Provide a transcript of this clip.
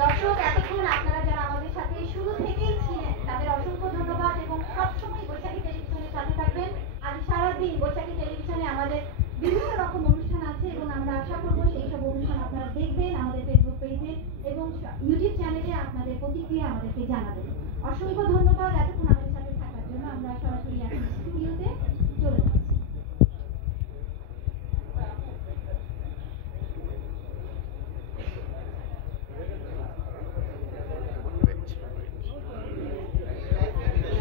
দর্শক এতক্ষণ আপনারা যারা আমাদের সাথে শুরু থেকেই ছিলেন তাদের অসংখ্য ধন্যবাদ এবং সবসময় বৈশাখী টেলিভিশনের সাথে থাকবেন। আজ সারাদিন বৈশাখী টেলিভিশনে আমাদের বিভিন্ন রকম অনুষ্ঠান আছে এবং আমরা আশা করব সেই সব অনুষ্ঠান আপনারা দেখবেন আমাদের ফেসবুক পেজে এবং ইউটিউব চ্যানেলে আপনাদের প্রতিক্রিয়া আমাদেরকে জানাবেন। অসংখ্য ধন্যবাদ এতক্ষণ